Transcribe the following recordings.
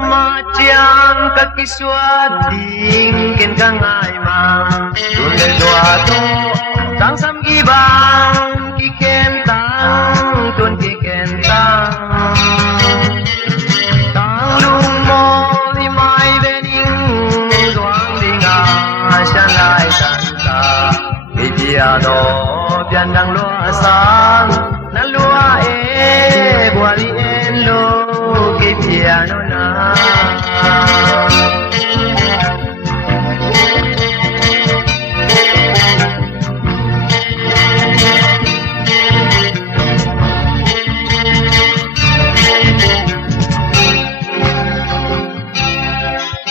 ma chiang ka kiswa ding ken ka ngai mang tun le doa to tang sam gi bang ki ken tang tun ki ken tang tang lung mo li mai ve ning doang ding a shan lai tan ta bi bia do pian dang lo sang na lo e bua li en lo ki piano na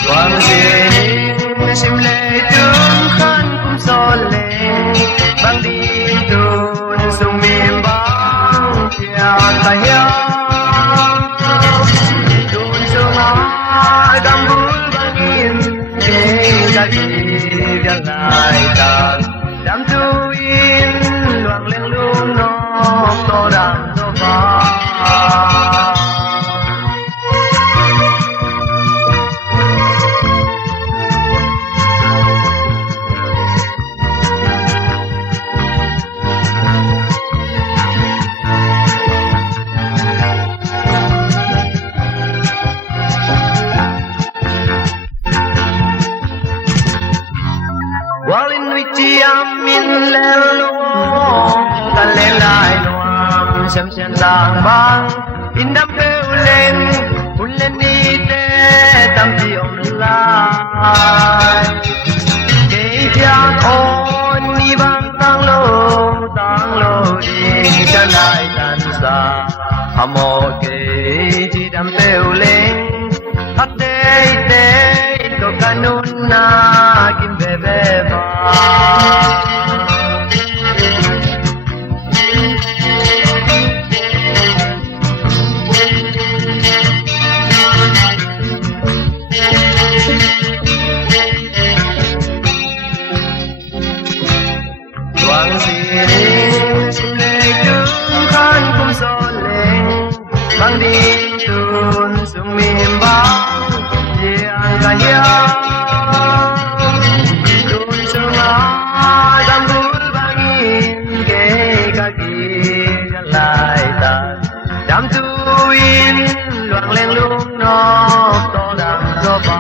quang dinh sim lệ tương khăn cũng so lệ bang đi tuôn sung miền bang chiang tay hiao tuôn sung ai đam bul bang im kê ga ki vian lai tan đam tu in loang leng lung no to đam to ba min leo lo ta lên lại loam xem sang bang in đam kêu lên hun lên đi te tâm ti on lai ke piang on ni bang tang lo đi cha lại tan sa hamo ke chi đam kêu lên hắc te to kanun na kim be be ba quang dinh sim lệ tương khăn cũng so lên bang đi tuôn sung miền bang giang ca hiao tuôn sung ai đam bul bang in kê ca ki lai tan đam tu in loang leng lung no to đam do ba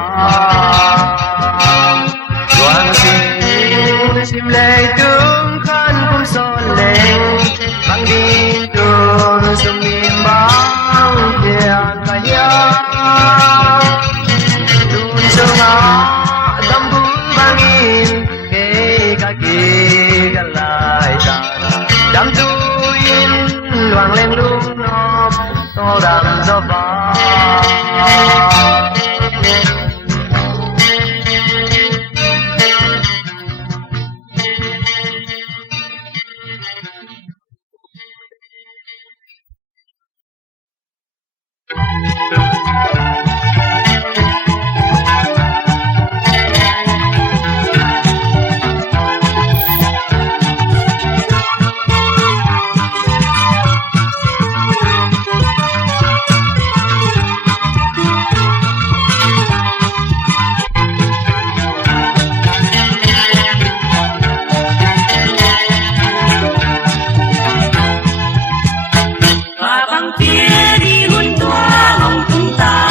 quang dinh sim lệ tương khăn cũng so lên bang đi tuôn sung miền bang giang ca hiao tuôn sung ai đam bul bang in kê ca ki lai tan đam tu in loang leng lung no to đam do ba và băng kia đi hun tua hồng tung ta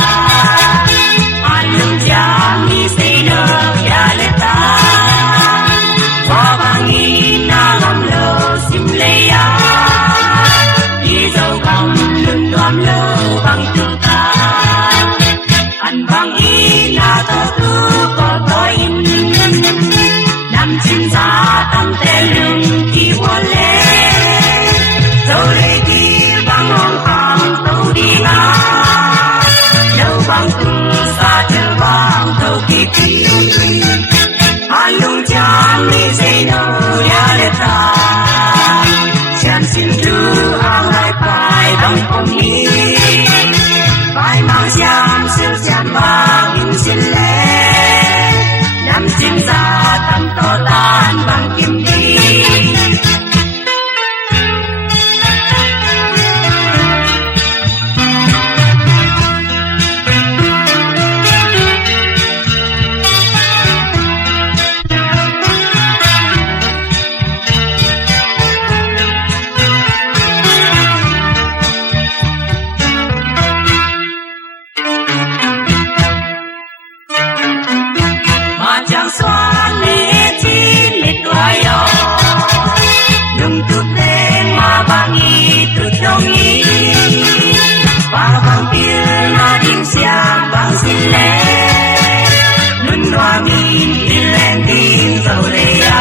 min ilen din zolea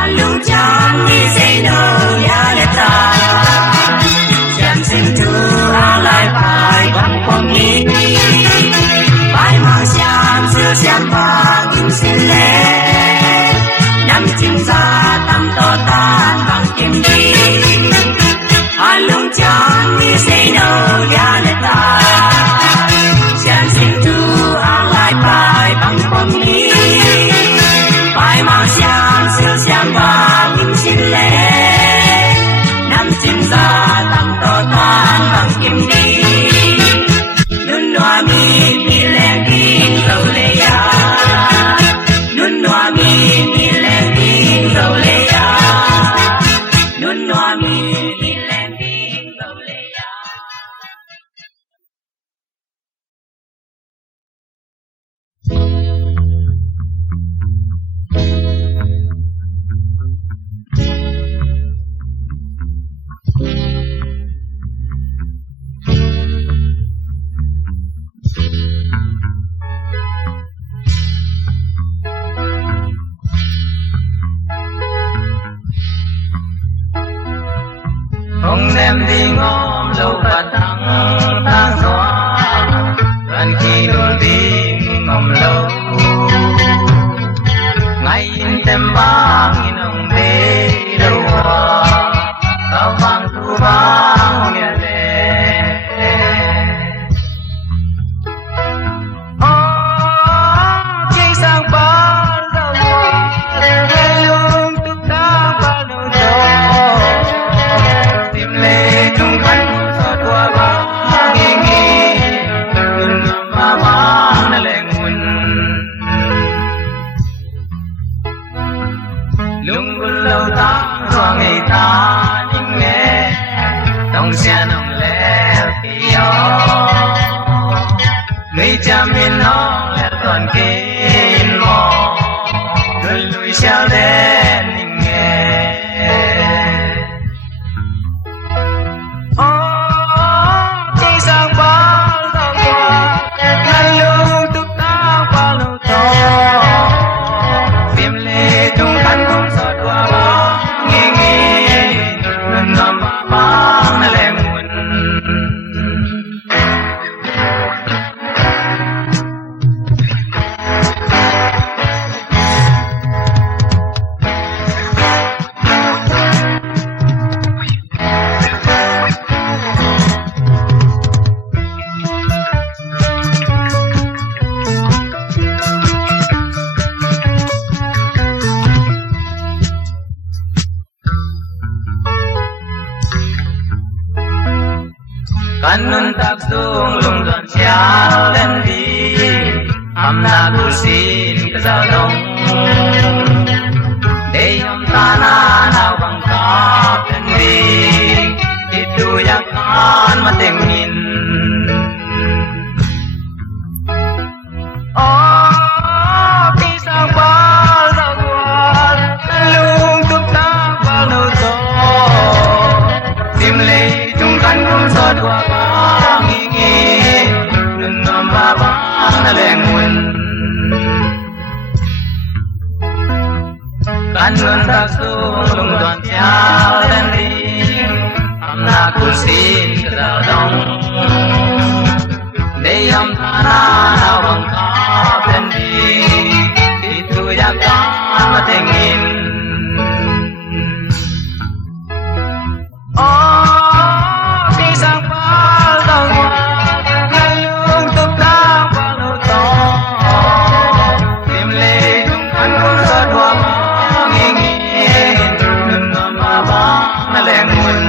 alung chan ni say no ya leta xem tu alai pai bang pom ni pai mang xiam sư xiam pa kim sin le nam chim sa tam to tan bang kim đi alung chan ni say no ya leta xem tu alai pai bang pom ni pai mang xiam sư xiam pa kim sin le nam chim sa tam to tan bang kim đi nun noa mi ilen din zolea nun noa mi ilen din zolea nun noa mi ilen din zolea không đem đi ngom lâu và thăng ta xóa gần khi luôn đi ngom lâu ngày in tem vang in ông đê đâu tao vang thu vang nghe lệ chỉ sang ban dòng hoa luôn tung ta ban đầu lệ tung khăn giọt hoa vang nghi nghi đừng mà vang lệ nguồn lung lâu ta rồi ngày ta nhìn nghe đông xe nồng lệ tiêu người cha miền non lệ toàn kín mò đôi lùi xeo đen nhìn nghe chỉ sang bao dòng hoa ngăn lưu túc ta bao lâu to phim lệ tung khăn không giọt hoa vang nghi nghi ngân ngầm mà vang lệ nguồn kanun tak sung lung don xiao lên đi am na gu xin ka giao đông để ông ta na nào bằng cả tên đi itu yak kan ma tem min pisang ba sa gua lung tuk ta ba no to sim le tung kan kum so dua nghi nghi nun nom ba na leng mun kan nun tak sung lung don xiao lên đi am na kul sin ka dong để am ta na nào bằng ka tên đi itu yak kan ma tengin pisang ba dòng hoa ngăn lung tuk ta bao lâu to tìm lệ tung khăn không giọt hoa vang nghi nghi đừng ngầm mà vang lệ nguồn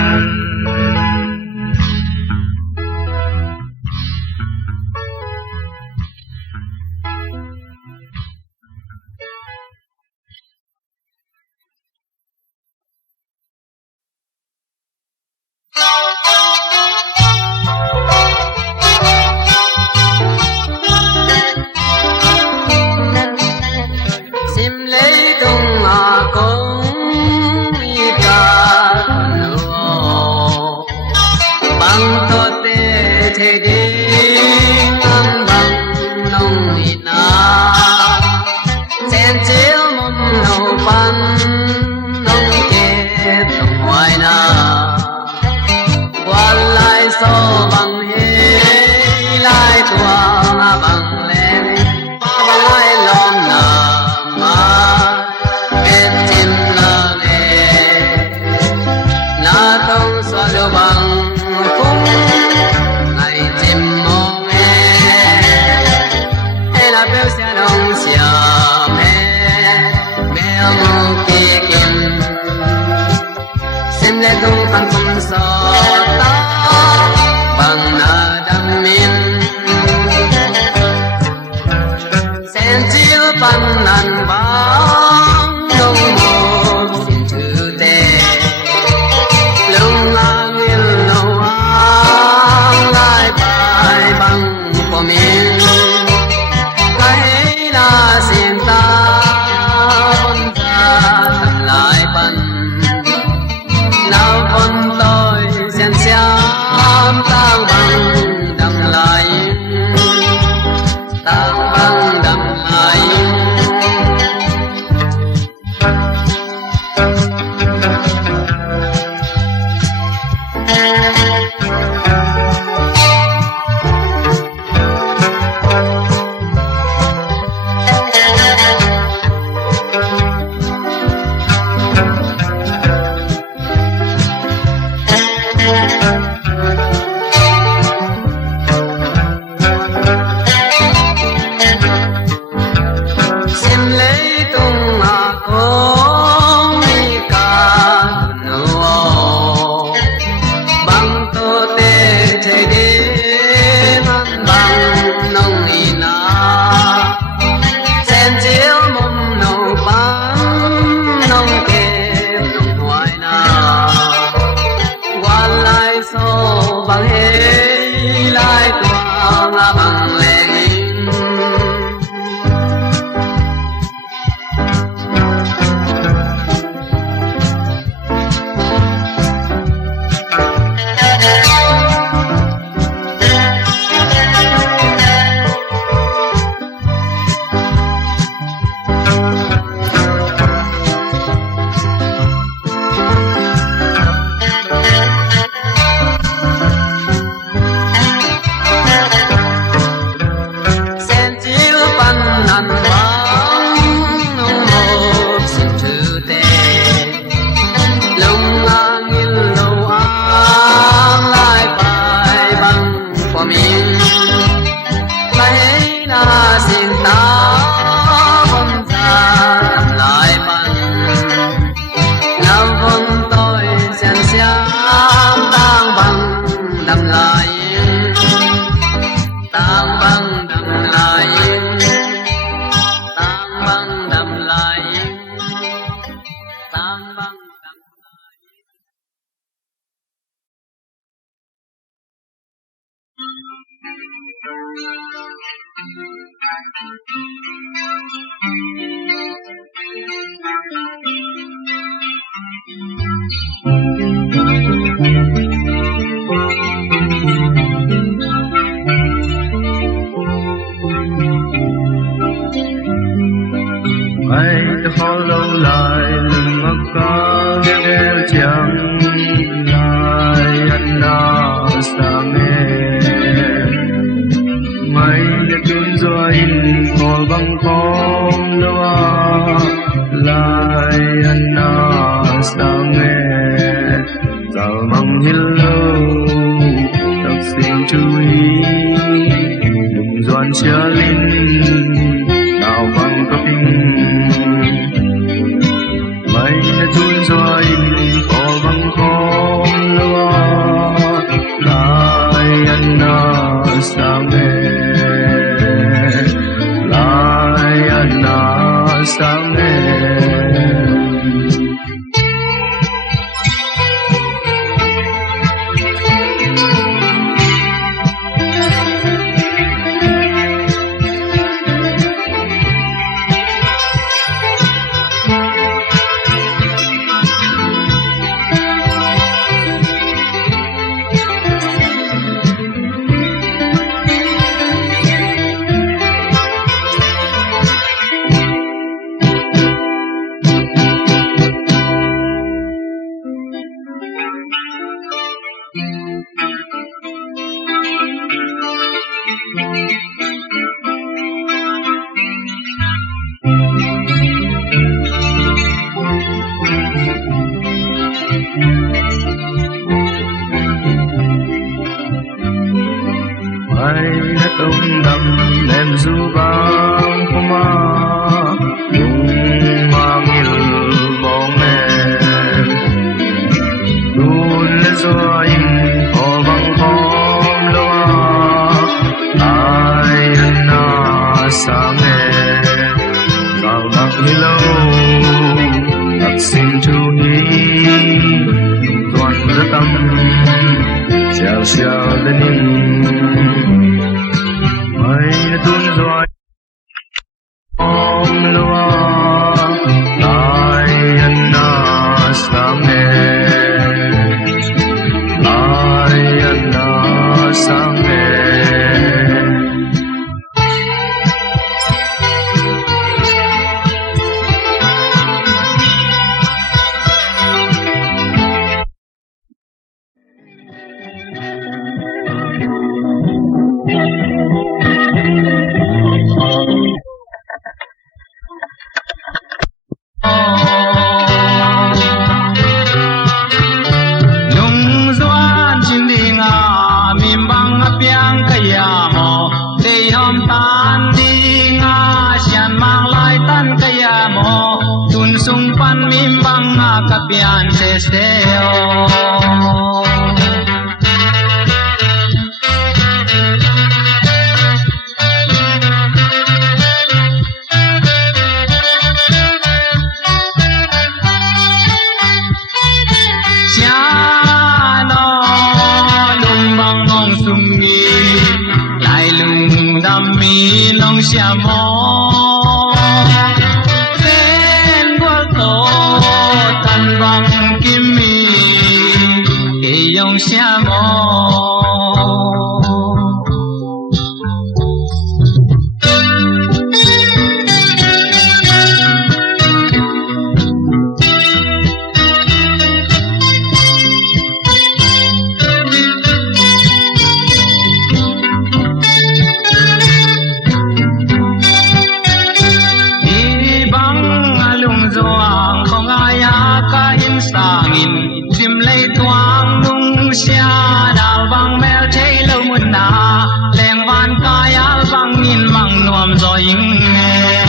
sim lấy tung à công mi ca lo bang to te te đi ngam bang nong ni na lưu bằng khung ngày chim mong hay là biểu xe đông xia mẹ mù kỳ kim xem lệ tung khăn khung so ta bằng na đam min sen chiếu bằng nan bóng đông một xin chữ tê lung ngang yên lâu ang lại bài bằng của mình cái là xin ta con ra tầm lại bần nào con tôi xem tang bằng đầm lại tang bằng đầm lại tung đầm em du vang không mà cùng mang yêu mong em đun lên gió in ở băng phong loa ai na sang em vào mặc như lâu đặt xin chú ý toàn rất tâm chào chào lên mây nó tuôn rồi om loa ai anh na sang em ai anh na sang em nung doan chim đi nga mim bang a piang kaya mo dei hom tan đi nga sian mang lai tan kaya mo tun sung pan mim bang nga kapian se seo long xia mô bên qua tổ tan bằng kim mi kỳ yong xia mô dim lấy thoáng nung xia đào vang mèo cháy lâu muôn na leng van cai al vang nhìn mang nuam rồi nghe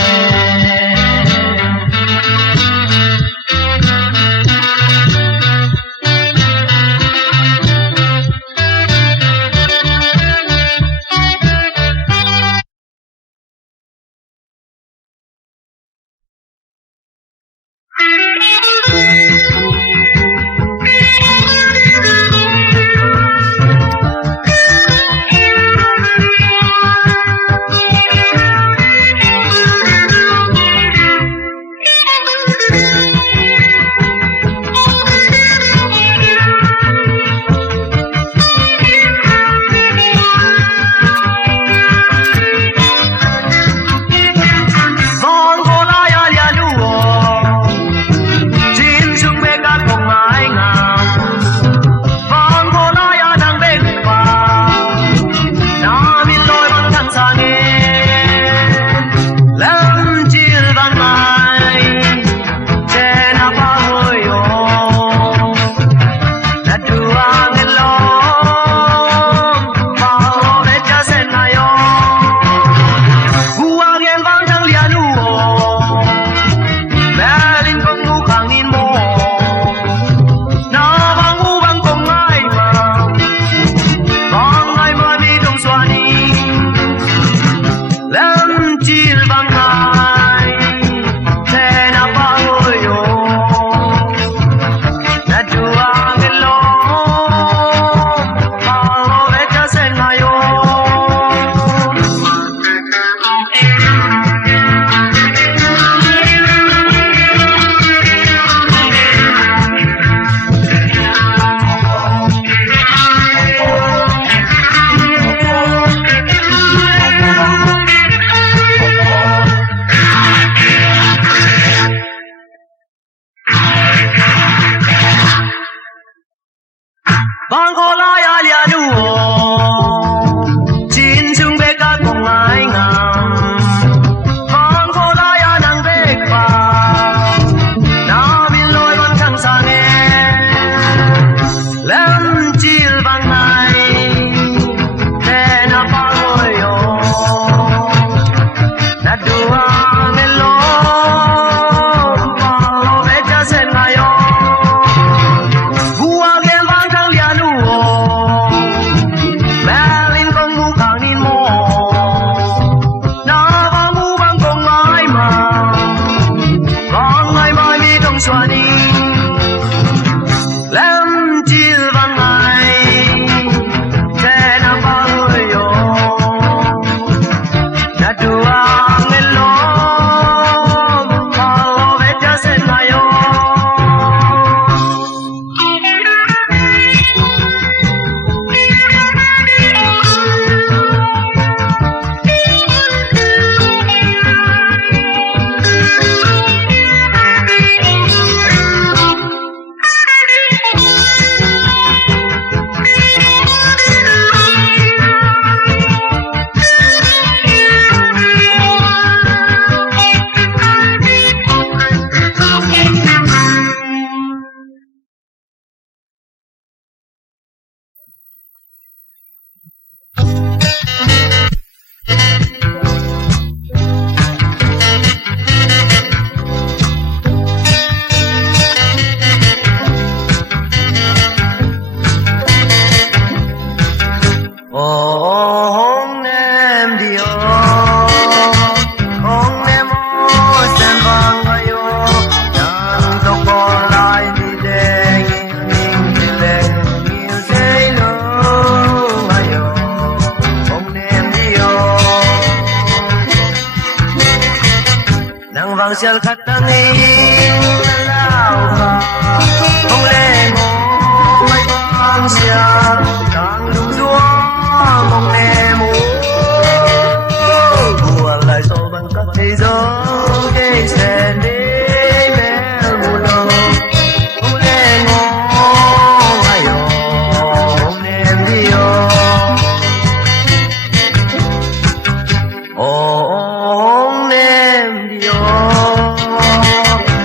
Lam chill bang mai, te na pa yo. Hong nem dio, hong nem o sen vang ayo, nang to kon lai di deng ing di leng il sei lo ayo, hong nem dio, nang vang sial khat tang ing lao ka, hong le mo mai vang sial nang lu duo. Mong em buồn lại sâu bằng các thế giới gây xe đi mẹ mù lô mong em ai yo mong em đi yo mong em đi yo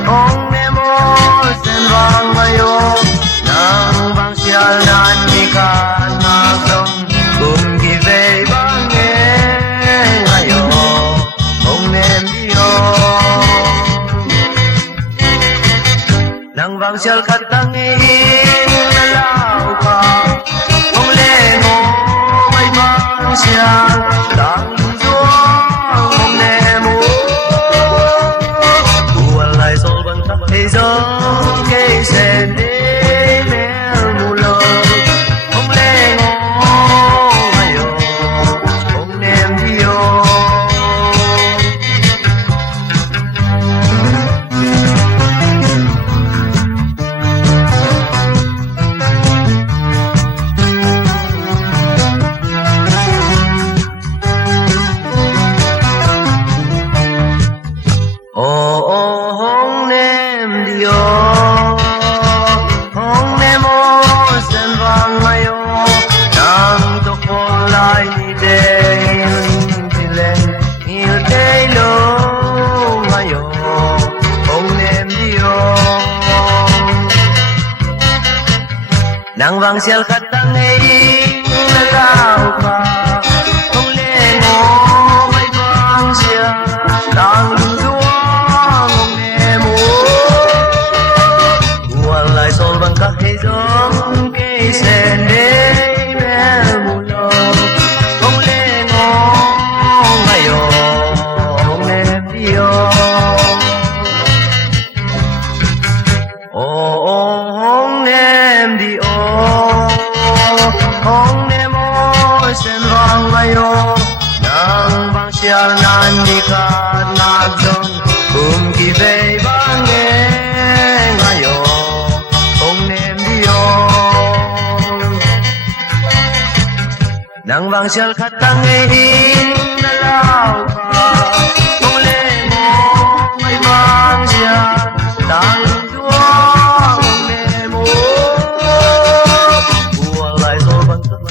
mong em sen vang ayo nang vang sial nan ni kan na sông cùng kỳ về bang nghe ayo ông em đi yo nang vang sial khat tang na lao ka ông lên ngô mai vang sial tang du ông em buồn lại sâu bằng tóc thế giới cây sen đi mẹ mù lơ ông lên nang vang sial khat tang na lao ka không le ngô mai vang sial tang du mong em buồn lại sâu bằng các thế giới cây sen để mẹ mù lô không le ngô mai yo không em đi yo hong em đi hong em o sen vang ayo nang vang sial nan di khat nak dong kỳ về bang nghe ayo hong em đi nang vang sial khat tang na lao ka hong le mo mai vang sial tang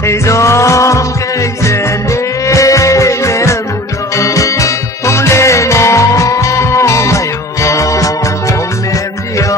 thế giới cây sen đi mẹ mù lô không lên ngô mai yo không em đi yo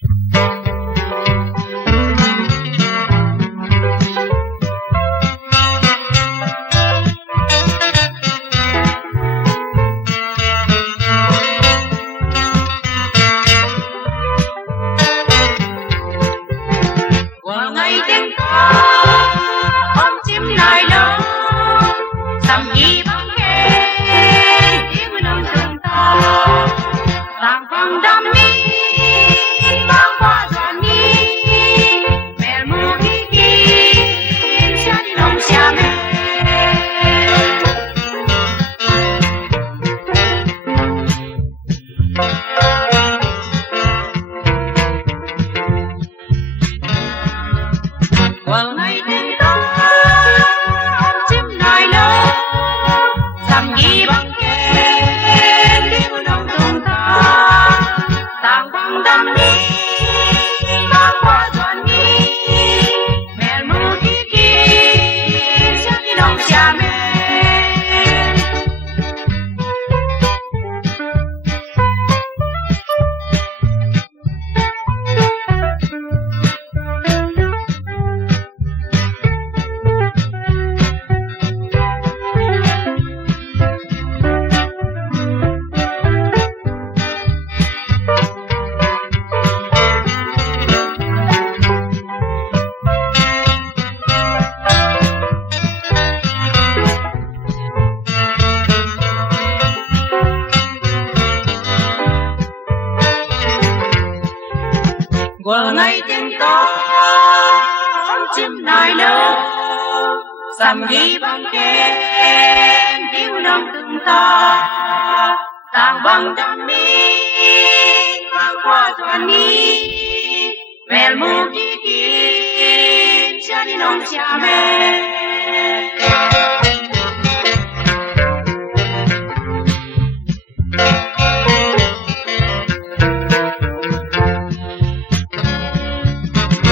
Qua ngày tiếng to chim nài nơ sầm ghi băng kén tiếng nông từng ta tàng băng đam mi băng qua toàn mi mèl mu ki ki cha đi nông cha mẹ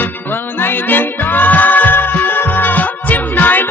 Hãy subscribe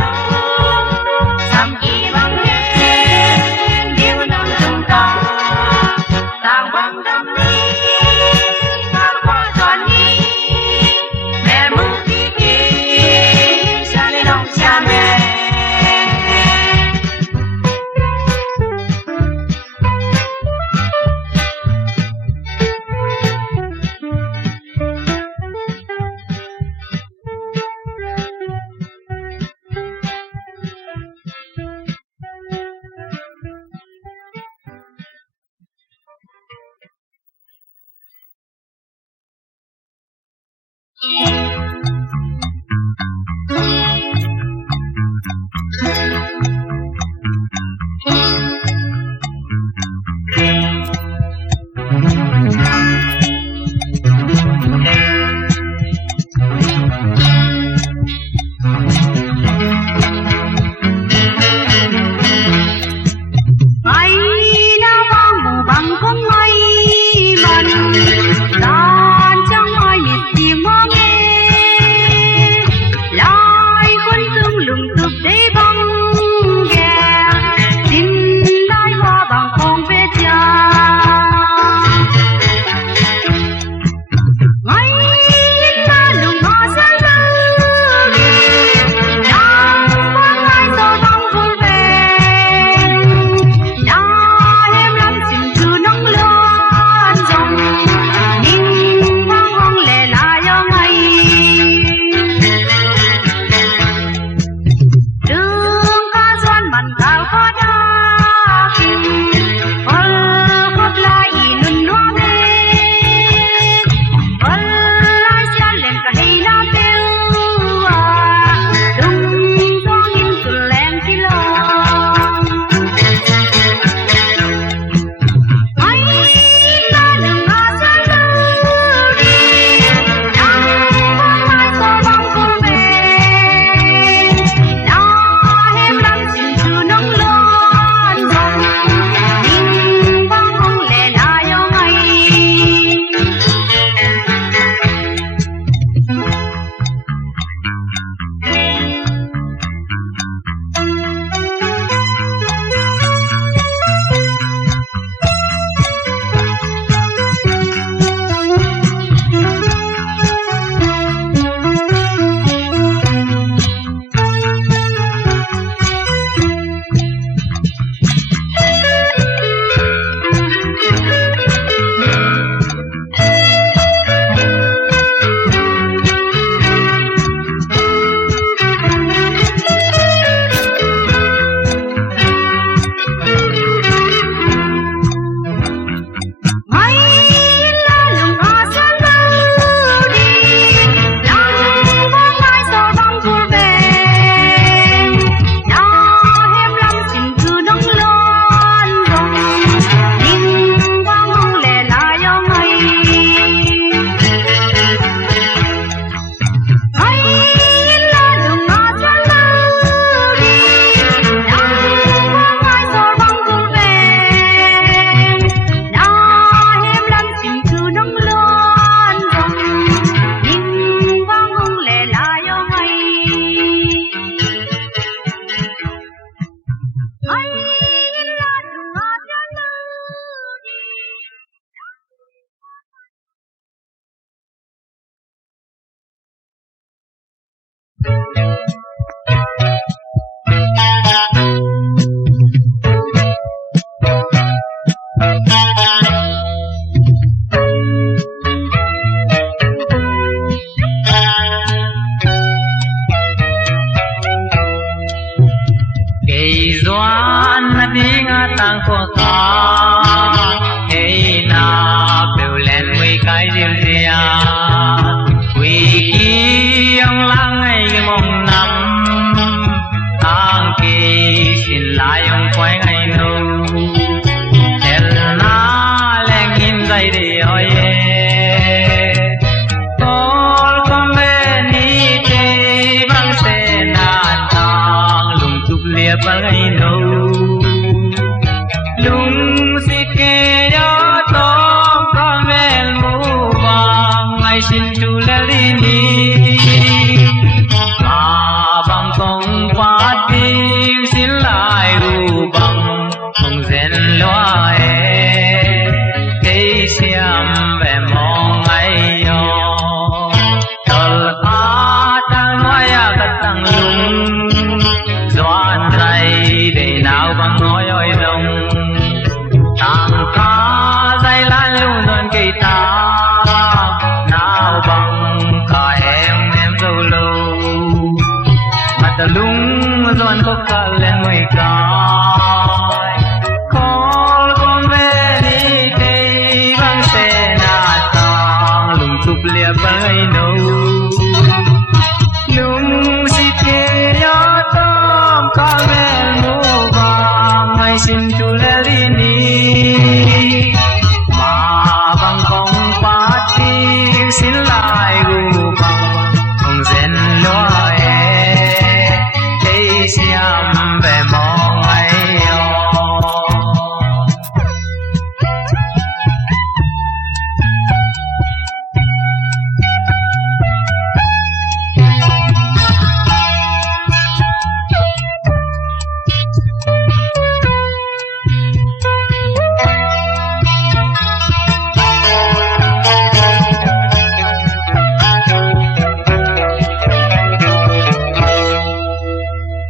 cho kênh Ghiền Mì Gõ để không bỏ lỡ Cây doan đi ngã tang của ta hey na biểu lên mấy cái điều gì à quy kiêng lắng ngày mong năm tang kỳ xin lại ông quay ngày nâu đèn na lên in dây đi ơi tôi không bên đi chơi băng xe na tang lùng chụp lia băng ngày nâu lung si ke ya tom kamel mu bang ai sin tu la li ni ma bang kong pa ting sin lai ru bang kong zen loa e ke siam ve mong ai yo tol a tang noya ka tang lung doan dai de nao bang ngoi oi long tang ca dây lan lưu đơn cây ta nào bằng cả em dâu lâu mặt ta lung doan có cả lên mười cái con về đi cây băng xe na tang lung chụp lia bay nâu lung xịt kê ya tom ca về mu vàng ngày xin tu lê đi ni mà bằng công phát tiếng xin lại gu bằng không zen loa e thấy xiêm về mong ai yo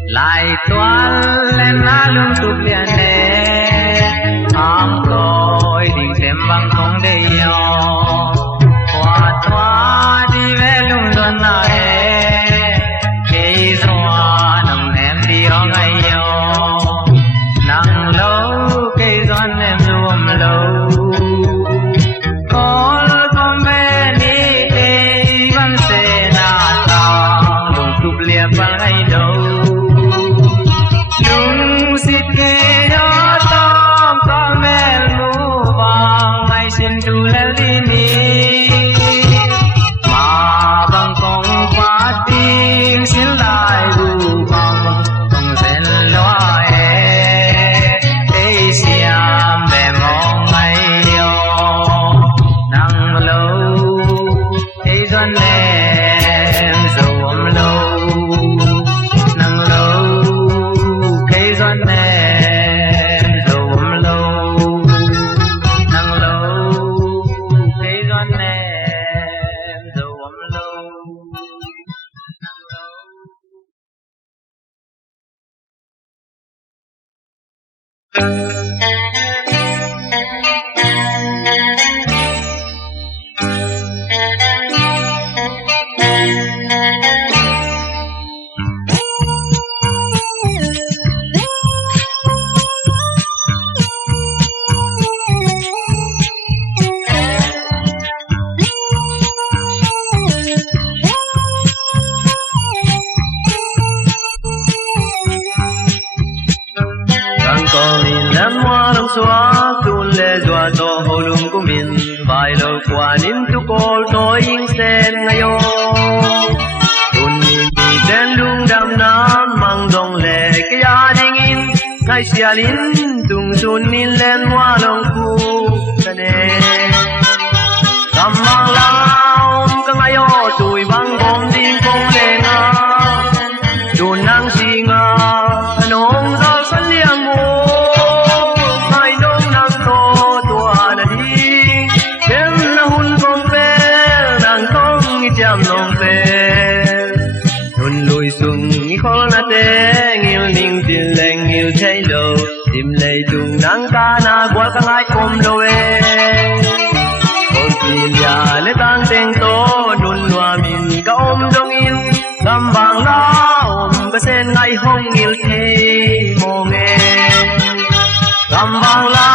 lại toán lên lá lung tụt liền nè am tôi định xem bằng không để yo qua toa đi về lung tuần này cây doa nằm em đi ở ngày yo nắng lâu cây doan em ruộng lâu con về đi cây băng xe na tang lung tụt liền bằng ngày đâu lung xịt kê ya tom kamel mu vàng ngày xin tu lên đi ni mà bằng công phát tiếng xin lại gu bằng không zen loa e thấy xiêm về mong ngày yo nắng lâu thấy doan em dâu ấm lâu nắng lâu cây doan em dâu ấm lâu nắng lâu cây doan em dâu ấm lâu nắng lâu Càng còn nhìn lem hoa đông xóa tuôn lệ dọa to hồ lung của mình vài lời qua nín tu cô tôi in sen ngay yo tuôn nhìn đi đến lung đam nam mang dòng lệ cái gia đình in ngày xia lin tung sun nhìn lên hoa đông cu cái nè cầm mang lao cái ngay yo tuổi băng bom đi công lệ nga tuôn nắng xì nga nông giao sân liang ngô mai nông nắng to tua na đi đêm na hun công pe nàng công chạm lòng pe tuôn ka ngai om loe ol pilia le tang teng to nun lua min ka om dong in gam bang la om ka sen ngai hong il the mo nge gam bang la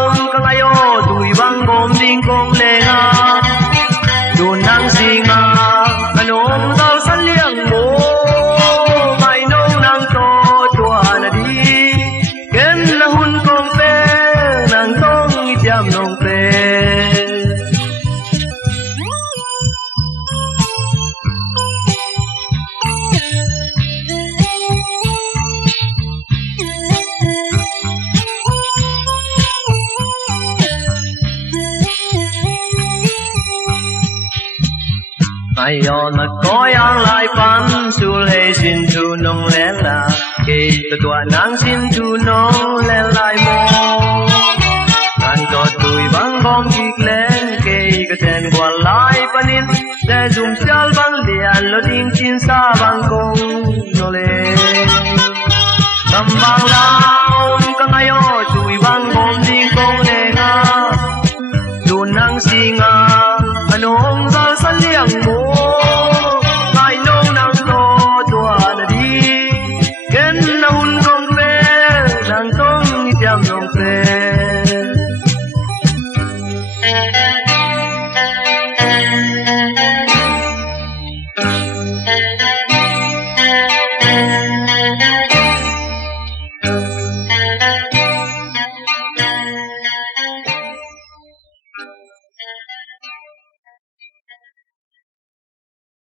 om ka ngai o tui bang gom ding kong le nga dun nang singa kanom dal san liang mo mai nong nang to chua na di ken na hun kong pe nang tong i tiam nong pe ai yo na ko yang lai pan sul he sin tu nong len la ke tua nang sin tu nong len lai mo